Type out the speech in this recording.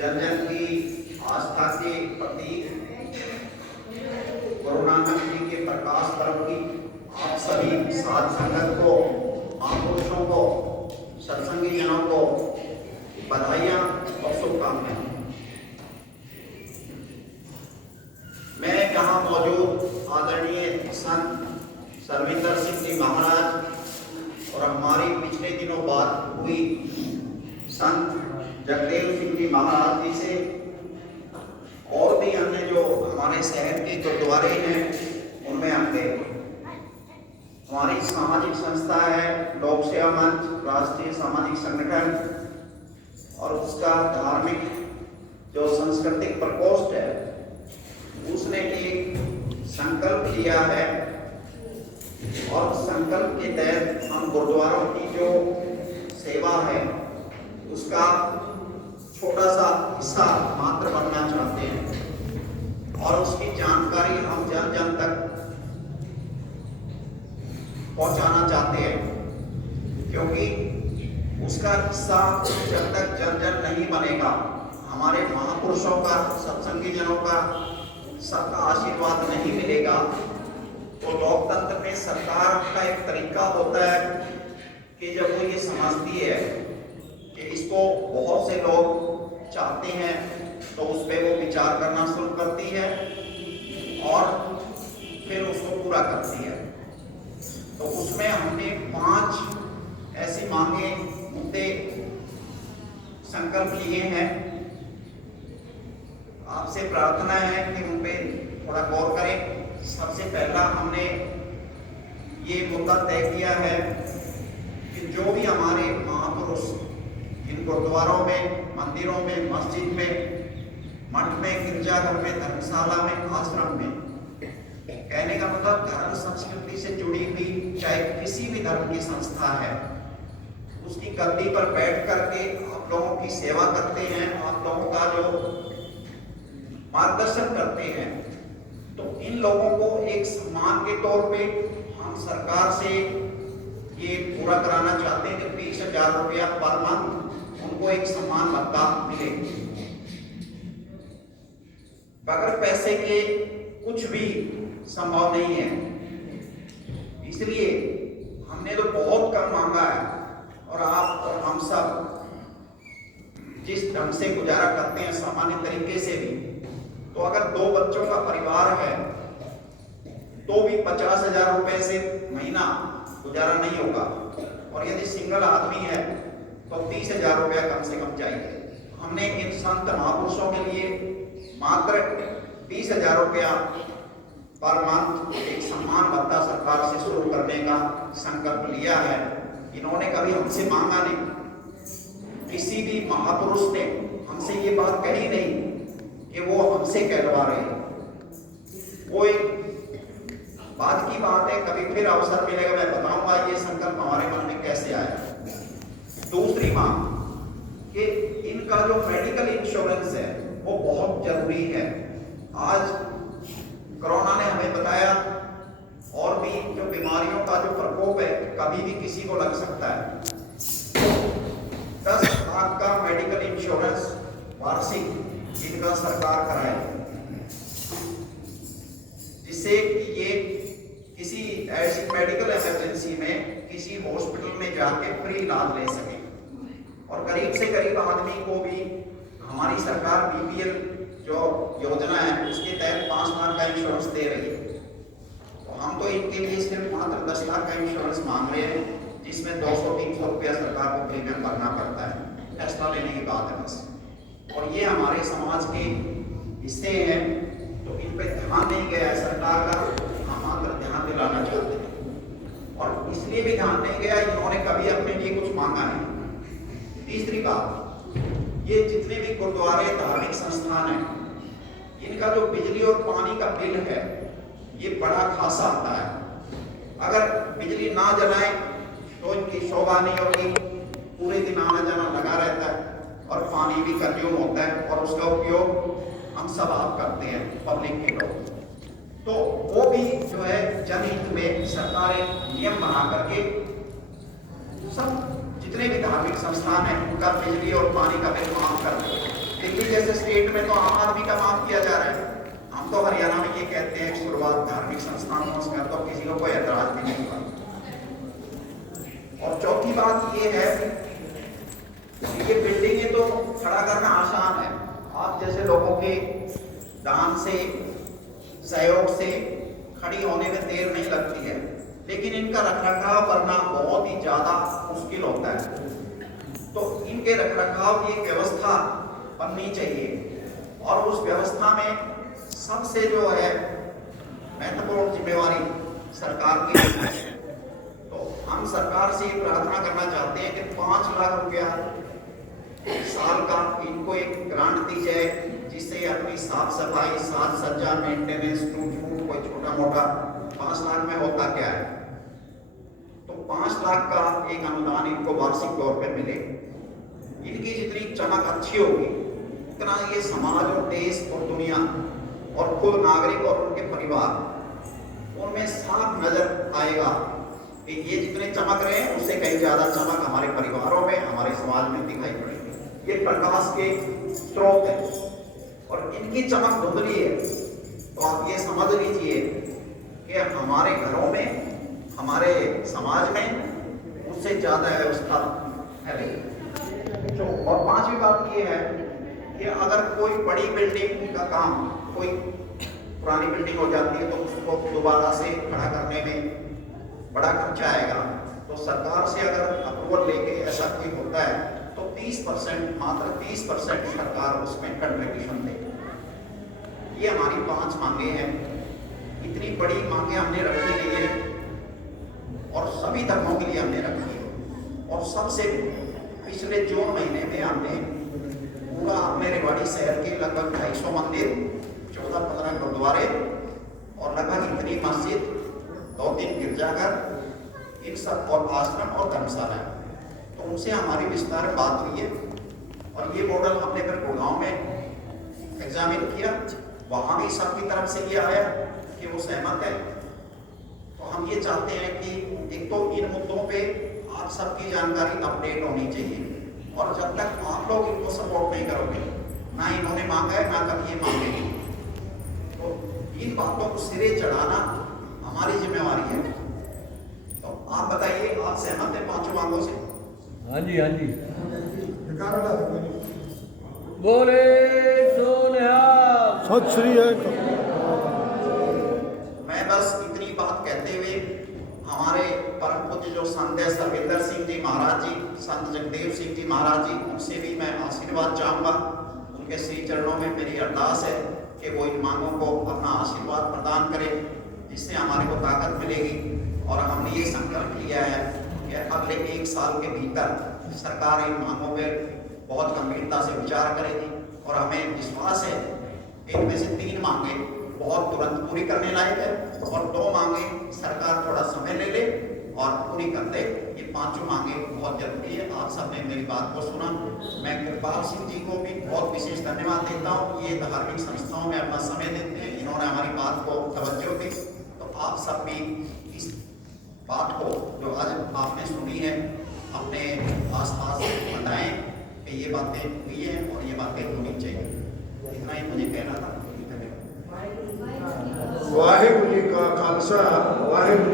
जन जन की आस्था के प्रतीक गुरु नानक जी के प्रकाश पर्व की आप सभी साध संगत को, महापुरुषों को, सत्संगी जनों को बधाइयाँ और शुभकामनाएं। मैं यहाँ मौजूद आदरणीय संत सर्विंदर सिंह जी महाराज और हमारी पिछले दिनों बात हुई संत जगदेव सिंह जी महाराज जी से और भी अन्य जो हमारे शहर के गुरुद्वारे हैं उनमें हम गए। हमारी सामाजिक संस्था है लोक सेवा मंच, राष्ट्रीय सामाजिक संगठन, और उसका धार्मिक जो सांस्कृतिक प्रकोष्ठ है उसने एक संकल्प लिया है और संकल्प के तहत हम गुरुद्वारों की जो सेवा है उसका छोटा सा हिस्सा मात्र बनना चाहते हैं और उसकी जानकारी हम जन जन तक पहुंचाना चाहते हैं, क्योंकि उसका हिस्सा जब तक जन जन नहीं बनेगा, हमारे महापुरुषों का, सत्संगी जनों का सबका आशीर्वाद नहीं मिलेगा, तो लोकतंत्र में सरकार का एक तरीका होता है कि जब वो ये समझती है कि इसको बहुत से लोग चाहते हैं तो उस पर वो विचार करना शुरू करती है और फिर उसको पूरा करती है। तो उसमें हमने 5 ऐसी मांगे, मुद्दे संकल्प लिए हैं। आपसे प्रार्थना है कि उन पे थोड़ा गौर करें। सबसे पहला हमने ये मुद्दा तय किया है कि जो भी हमारे महापुरुष इन गुरुद्वारों में, मंदिरों में, मस्जिद में, मठ में, गिरजाघर में, धर्मशाला में, आश्रम में, कहने का मतलब धर्म संस्कृति से जुड़ी हुई चाहे किसी भी धर्म की संस्था है, उसकी गद्दी पर बैठ करके आप लोगों की सेवा करते हैं, आप लोगों का जो मार्गदर्शन करते हैं, तो इन लोगों को एक सम्मान के तौर पे हम सरकार से ये पूरा कराना चाहते हैं कि 20,000 रुपया पर मंथ उनको एक सम्मान भत्ता मिले। बगैर पैसे के कुछ भी संभव नहीं है, इसलिए हमने तो बहुत कम मांगा है और आप और हम सब जिस ढंग से गुजारा करते हैं सामान्य तरीके से भी, तो अगर 2 बच्चों का परिवार है तो भी 50,000 रुपए से महीना गुजारा नहीं होगा, और यदि सिंगल आदमी है तो 30,000 रुपया कम से कम चाहिए। हमने इन संत महापुरुषों के लिए मात्र 20,000 रुपया पर मंथ एक सम्मान भत्ता सरकार से शुरू करने का संकल्प लिया है। इन्होंने कभी हमसे मांगा नहीं, किसी भी महापुरुष ने हमसे ये बात कही नहीं कि वो हमसे कहलवा रहे हैं। वो एक बात की बात है, कभी फिर अवसर मिलेगा मैं बताऊंगा ये संकल्प हमारे मन में कैसे आया। दूसरी मांग कि इनका जो मेडिकल इंश्योरेंस है वो बहुत जरूरी है। आज कोरोना ने हमें बताया और भी जो बीमारियों का जो प्रकोप है कभी भी किसी को लग सकता है। 10 लाख का मेडिकल इंश्योरेंस वार्षिक इनका सरकार कराए, जिससे कि ये किसी ऐसी मेडिकल इमरजेंसी में किसी हॉस्पिटल में जाके फ्री इलाज ले सके। और गरीब से गरीब आदमी को भी हमारी सरकार बीपीएल जो योजना है उसके तहत 5 लाख का इंश्योरेंस दे रही है। तो हम तो इनके लिए सिर्फ मात्र 10 लाख का इंश्योरेंस मांग रहे हैं, जिसमें 200-300 रुपया सरकार को प्रीमियम भरना पड़ता है, फैसला लेने की बात है बस। और ये हमारे समाज के हिस्से हैं, तो इन पर ध्यान नहीं गया है सरकार का, हम मात्र ध्यान दिलाना चाहते हैं। और इसलिए भी ध्यान नहीं गया, इन्होंने कभी अपने लिए कुछ मांगा नहीं। तीसरी बात, ये जितने भी गुरुद्वारे, धार्मिक संस्थान हैं, इनका जो बिजली और पानी का बिल है ये बड़ा खासा आता है। अगर बिजली ना जलाएं तो इनकी शोभा नहीं होगी, पूरे दिन आना जाना लगा रहता है और पानी भी कंज्यूम होता है और उसका उपयोग हम सब आप करते हैं, पब्लिक के लोग। तो वो भी जो है जनहित में सरकार एक नियम बना करके सब जितने भी धार्मिक संस्थान हैं उनका बिजली और पानी का बिल माफ कर दें। दिल्ली जैसे स्टेट में तो आम आदमी का माफ किया जा रहा है। हम तो हरियाणा में ये कहते हैं कि शुरुआत धार्मिक संस्थानों से कर दो, किसी को कोई ऐतराज भी नहीं हुआ। और चौथी बात ये है कि ये बिल्डिंगें तो खड़ा करना आसान है, आप जैसे लोगों के दान से, सहयोग से खड़ी होने में देर नहीं लगती है, लेकिन इनका रखरखाव करना बहुत ही ज्यादा मुश्किल होता है। तो इनके रखरखाव की एक व्यवस्था बननी चाहिए और उस व्यवस्था में सबसे जो है महत्वपूर्ण जिम्मेवारी सरकार की है। तो हम सरकार से प्रार्थना करना चाहते हैं कि 5 लाख रुपया साल का इनको एक ग्रांट दी जाए, जिससे अपनी साफ सफाई, साज सज्जा, मेंटेनेंस, टूट कोई छोटा मोटा 5 लाख में होता क्या है, तो 5 लाख का एक अनुदान इनको वार्षिक तौर पे मिले। इनकी जितनी चमक अच्छी होगी उतना ये समाज और देश और दुनिया और खुद नागरिक और उनके परिवार उनमें साफ नजर आएगा कि ये जितने चमक रहे हैं उससे कहीं ज्यादा चमक हमारे परिवारों में, हमारे समाज में दिखाई पड़ेगी। ये प्रकाश के स्रोत है और इनकी चमक धुंधली है, तो आप ये समझ लीजिए कि हमारे घरों में, हमारे समाज में उससे ज्यादा व्यवस्था है। और 5वीं बात ये है कि अगर कोई बड़ी बिल्डिंग का काम, कोई पुरानी बिल्डिंग हो जाती है तो उसको दोबारा से खड़ा करने में बड़ा खर्चा आएगा, तो सरकार से अगर अप्रूवल लेके ऐसा कोई होता है तो 30%, मात्र 30% सरकार उसमें कंट्रीब्यूशन देगी। ये हमारी 5 मांगे हैं। इतनी बड़ी मांगे हमने रखी नहीं है और सभी धर्मों के लिए हमने रखी है। और सबसे पिछले जून महीने में हमने पूरा अपने रेवाड़ी शहर के लगभग 250 मंदिर, 14-15 गुरुद्वारे और लगभग इतनी मस्जिद, 2-3 गिरजाघर, एक सब और आश्रम और धर्मशाला, तो उनसे हमारी विस्तार में बात हुई है। और ये मॉडल हमने फिर गुड़गांव में एग्जामिन किया, वहाँ भी सबकी तरफ से ये आया कि वो सहमत है। तो हम ये चाहते हैं कि एक तो इन मुद्दों पे आप सबकी जानकारी अपडेट होनी चाहिए, और जब तक आप लोग इनको सपोर्ट नहीं करोगे, ना इन्होंने मांगा है ना कभी ये मांगेंगे, तो इन बातों को सिरे चढ़ाना हमारी जिम्मेवारी है। तो आप बताइए, आप सहमत हैं 5 मांगों से? हाँ जी, हाँ जी। बोले सोनिहाल। सत श्री अकाल। मैं बस इतनी बात कहते हुए हमारे परम पूज्य जो संत है सरविंदर सिंह जी महाराज जी, संत जगदेव सिंह जी महाराज जी, उनसे भी मैं आशीर्वाद चाहूंगा। उनके श्री चरणों में मेरी अरदास है कि वो इन मांगों को अपना आशीर्वाद प्रदान करें, जिससे हमारे को ताकत मिलेगी। और हमने ये संकल्प लिया है कि अगले 1 साल के भीतर सरकार इन मांगों पर बहुत गंभीरता से विचार करेगी, और हमें विश्वास है इनमें से 3 मांगे बहुत तुरंत पूरी करने लायक है और 2 मांगे सरकार थोड़ा समय ले ले और पूरी कर दे। ये 5 मांगे बहुत जरूरी है। आप सबने मेरी बात को सुना। मैं कृपाल सिंह जी को भी बहुत विशेष धन्यवाद देता हूँ। ये धार्मिक संस्थाओं में अपना समय देते हैं, इन्होंने हमारी बात को तवज्जो दी। तो आप सब भी इस बात को जो आज आपने सुनी है अपने आसपास बताएं कि ये बातें हुई हैं और ये बातें होनी चाहिए। इतना ही मुझे कहना था। वाहिगुरू जी का खालसा, वाहिगुरू